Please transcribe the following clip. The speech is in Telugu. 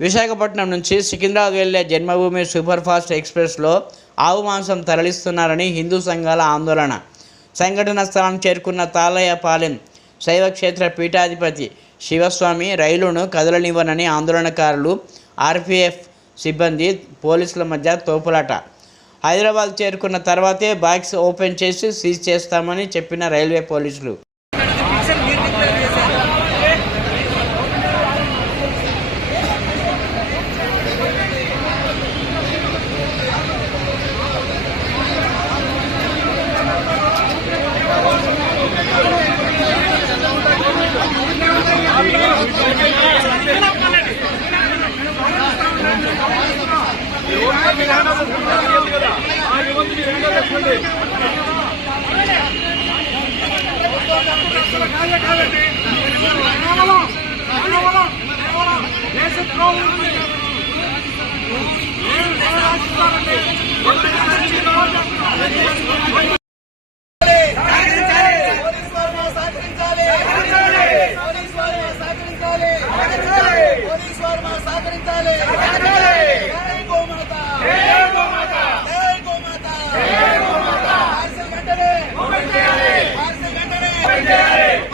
విశాఖపట్నం నుంచి సికింద్రాబాద్ వెళ్ళే జన్మభూమి సూపర్ఫాస్ట్ ఎక్స్ప్రెస్లో ఆవు మాంసం తరలిస్తున్నారని హిందూ సంఘాల ఆందోళన. సంఘటన స్థలం చేరుకున్న తాళయ్యపాలెం శైవక్షేత్ర పీఠాధిపతి శివస్వామి రైలును కదలనివ్వనని ఆందోళనకారులు ఆర్పీఎఫ్ సిబ్బంది పోలీసుల మధ్య తోపులాట. హైదరాబాద్ చేరుకున్న తర్వాతే బాక్స్ ఓపెన్ చేసి సీజ్ చేస్తామని చెప్పిన రైల్వే పోలీసులు. దేశ ద్రోహం వారు మనం సహకరించాలి. గోమాత. గోమాత. గోమాత వెంటనే. వెంటనే.